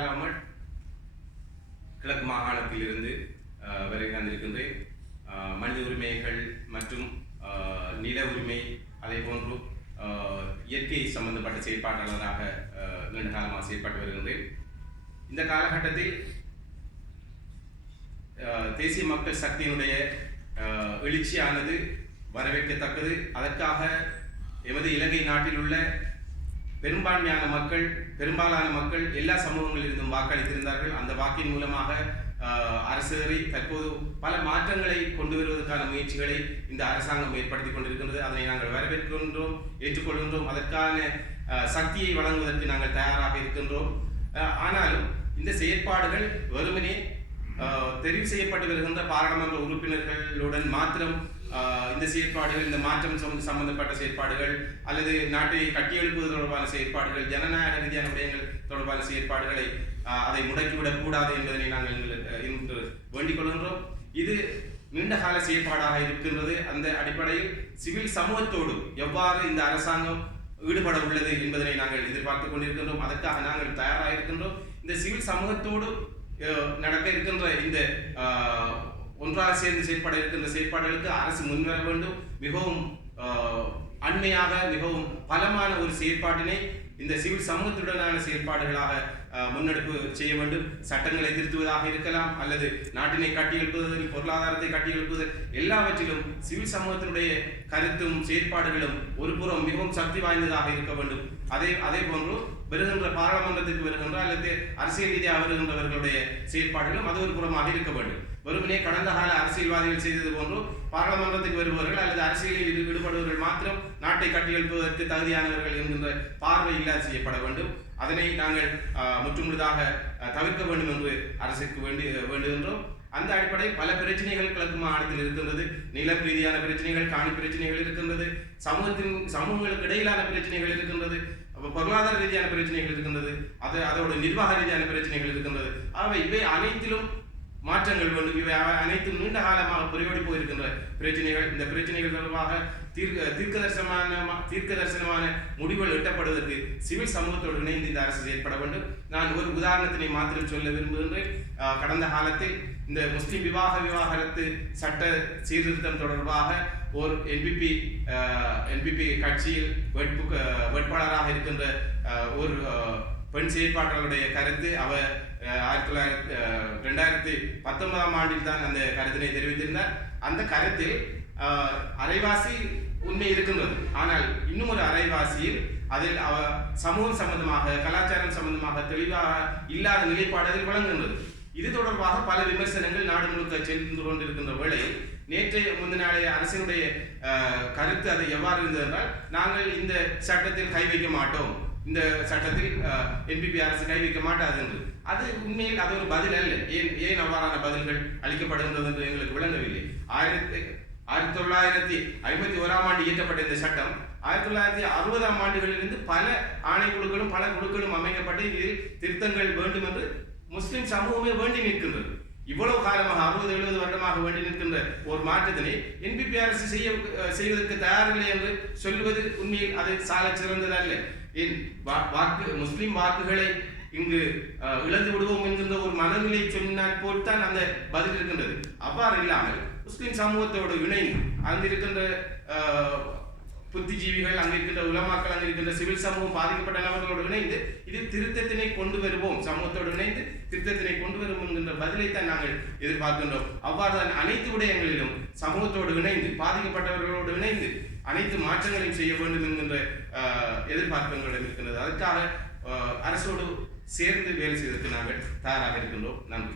இல்லாமல் கிழக்கு மாகாணத்திலிருந்து வருகை தந்திருக்கின்றேன் மனித உரிமைகள் மற்றும் நில உரிமை அதே போன்று இயற்கை சம்பந்தப்பட்ட செயற்பாட்டாளராக நீண்ட காலமாக செயல்பட்டு வருகின்றேன். இந்த காலகட்டத்தில் தேசிய மக்கள் சக்தியினுடைய எழுச்சியானது வரவேற்கத்தக்கது. அதற்காக எமது இலங்கை நாட்டில் உள்ள பெரும்பான்மையான மக்கள் பெரும்பாலான மக்கள் எல்லா சமூகங்களிலிருந்தும் வாக்களித்திருந்தார்கள். அந்த வாக்கின் மூலமாக அஹ், அரசேறி தற்போது பல மாற்றங்களை கொண்டு வருவதற்கான முயற்சிகளை இந்த அரசாங்கம் ஏற்படுத்தி கொண்டிருக்கின்றது. அதனை நாங்கள் வரவேற்கின்றோம் ஏற்றுக்கொள்கின்றோம். அதற்கான சக்தியை வழங்குவதற்கு நாங்கள் தயாராக இருக்கின்றோம். ஆனாலும் இந்த செயற்பாடுகள் வெறுமனே தெரிவு செய்யப்பட்டு வருகின்ற பாராளுமன்ற உறுப்பினர்களுடன் மாத்திரம் இந்த செயற்பாடுகள் இந்த மாற்றம் சம்பந்த- சம்பந்தப்பட்ட செயற்பாடுகள் அல்லது நாட்டை கட்டியெழுப்புவது தொடர்பான செயற்பாடுகள் ஜனநாயக ரீதியான விடயங்கள் தொடர்பான செயற்பாடுகளை அதை முடக்கிவிடக் கூடாது என்பதனை நாங்கள் எங்களுக்கு, வேண்டிக் கொள்கின்றோம். இது நீண்ட கால செயற்பாடாக இருக்கின்றது. அந்த அடிப்படையில் சிவில் சமூகத்தோடு எவ்வாறு இந்த அரசாங்கம் ஈடுபட உள்ளது என்பதனை நாங்கள் எதிர்பார்த்து கொண்டிருக்கின்றோம். அதற்காக நாங்கள் தயாராக இருக்கின்றோம். இந்த சிவில் சமூகத்தோடு நடக்க இருக்கின்ற இந்த ஒன்றாக சேர்ந்து செயற்பட இருக்கின்ற செயற்பாடுகளுக்கு அரசு முன்வர வேண்டும். மிகவும் அண்மையாக மிகவும் பலமான ஒரு செயற்பாட்டினை இந்த சிவில் சமூகத்துடனான செயற்பாடுகளாக முன்னெடுப்பு செய்ய வேண்டும். சட்டங்களை திருத்துவதாக இருக்கலாம் அல்லது நாட்டினை கட்டியெழுப்புவதில் பொருளாதாரத்தை கட்டியெழுப்புவதில் எல்லாவற்றிலும் சிவில் சமூகத்தினுடைய கருத்தும் செயற்பாடுகளும் ஒரு புறம் மிகவும் சக்தி வாய்ந்ததாக இருக்க வேண்டும். அதே அதே போன்று வருகின்ற பாராளுமன்றத்துக்கு வருகின்ற அல்லது அரசியல் ரீதியாக வருகின்றவர்களுடைய செயற்பாடுகளும் அது ஒரு புறமாக இருக்க வேண்டும். வெறுமனே கடந்த கால அரசியல்வாதிகள் செய்தது போன்று பாராளுமன்றத்துக்கு வருபவர்கள் அல்லது அரசியலில் மாத்திரம் நாட்டை கட்டியெழுப்புவதற்கு தகுதியானவர்கள் என்கின்ற பார்வை இல்லாது செய்யப்பட வேண்டும். அதனை நாங்கள் முற்றுமுழுதாக தவிர்க்க வேண்டும் என்று அரசுக்கு வேண்டி வேண்டுகின்றோம். அந்த அடிப்படையில் பல பிரச்சனைகள் கிழக்கு மாகாணத்தில் இருக்கின்றது. நிலம் ரீதியான பிரச்சனைகள் காணி பிரச்சனைகள் இருக்கின்றது. சமூகத்தின் சமூகங்களுக்கு இடையிலான பிரச்சனைகள் இருக்கின்றது. பொருளாதார ரீதியான பிரச்சனைகள் இருக்கின்றது. அது அதோட நிர்வாக ரீதியான பிரச்சனைகள் இருக்கின்றது. ஆகவே இவை அனைத்திலும் மாற்றங்கள் வேண்டும் இவை அனைத்தும் நீண்ட காலமாக புரியோடி போயிருக்கின்ற பிரச்சனைகள் இந்த பிரச்சனைகள் தொடர்பாக தீர்க்க தீர்க்க தரிசனமான தீர்க்க தரிசனமான முடிவுகள் எட்டப்படுவதற்கு சிவில் சமூகத்தோடு இணைந்து இந்த அரசு செயற்பட வேண்டும். நான் ஒரு உதாரணத்தினை மாத்திரம் சொல்ல விரும்புகின்றேன். கடந்த காலத்தில் இந்த முஸ்லிம் விவாக விவாகரத்து சட்ட சீர்திருத்தம் தொடர்பாக ஒரு என்பிபி என்பிபி கட்சியில் வேட்பு வேட்பாளராக இருக்கின்ற ஒரு பெண் செயற்பாட்டாளருடைய கருத்து அவ ஆயிரத்தி தொள்ளாயிரத்தி ரெண்டாயிரத்தி பத்தொன்பதாம் ஆண்டில் தான் அந்த கருத்தினை தெரிவித்திருந்தார். அந்த கருத்தில் அரைவாசி உண்மை இருக்கின்றது. ஆனால் இன்னும் ஒரு அரைவாசியில் அதில் அவ சமூகம் சம்பந்தமாக கலாச்சாரம் சம்பந்தமாக தெளிவாக இல்லாத நிலைப்பாடு அதில் வழங்குகின்றது இது தொடர்பாக பல விமர்சனங்கள் நாடு முழுக்க சென்று கொண்டிருக்கின்ற வேளையில் நேற்றைய முந்தினாலே நாளைய அரசினுடைய கருத்து அது எவ்வாறு இருந்தது என்றால் நாங்கள் இந்த சட்டத்தில் கை வைக்க மாட்டோம். இந்த சட்டத்தில் என்பிபி அரசு கை வைக்க மாட்டாது என்று. அது உண்மையில் அது ஒரு பதில் அல்ல. ஏன் ஏன் அவ்வாறான பதில்கள் அளிக்கப்படுகின்றது என்று எங்களுக்கு விளங்கவில்லை. ஆயிரத்தி ஆயிரத்தி தொள்ளாயிரத்தி ஐம்பத்தி ஓராம் ஆண்டு இயற்றப்பட்ட இந்த சட்டம் ஆயிரத்தி தொள்ளாயிரத்தி அறுபதாம் ஆண்டுகளிலிருந்து பல ஆணைக்குழுக்களும் பல குழுக்களும் அமைக்கப்பட்டு இதில் திருத்தங்கள் வேண்டும் என்று முஸ்லிம் சமூகமே வேண்டி நிற்கின்றது. இவ்வளவு காலமாக அறுபது எழுபது வருடமாக வேண்டி நிற்கின்ற ஒரு மாற்றத்தினை என்பிபி அரசு செய்ய செய்வதற்கு தயாரில்லை என்று சொல்வது உண்மையில் அது சால சிறந்தது அல்ல வாக்கு முஸ்லிம் வாக்குகளை இங்கு இழந்து விடுவோம் என்கின்ற ஒரு மனநிலை சொன்னால் போல்தான் அந்த பதில் இருக்கின்றது. அவ்வாறு இல்லாமல் முஸ்லிம் சமூகத்தோடு இணைந்து அங்கிருக்கின்ற புத்திஜீவிகள் அங்கிருக்கின்ற உலமாக்கள் அங்கிருக்கின்ற சிவில் சமூகம் பாதிக்கப்பட்ட நபர்களோடு இணைந்து இது திருத்தத்தினை கொண்டு வருவோம். சமூகத்தோடு இணைந்து திருத்தத்தினை கொண்டு வரும் என்கின்ற பதிலைத்தான் நாங்கள் எதிர்பார்க்கின்றோம். அவ்வாறுதான் அனைத்து விடயங்களிலும் சமூகத்தோடு இணைந்து பாதிக்கப்பட்டவர்களோடு இணைந்து அனைத்து மாற்றங்களையும் செய்ய வேண்டும் என்கின்ற ஆஹ், எதிர்பார்ப்பு எங்களிடம் இருக்கின்றது அதுக்காக அரசோடு சேர்ந்து வேலை செய்வதற்கு நாங்கள் தயாராக இருக்கின்றோம். நன்றி.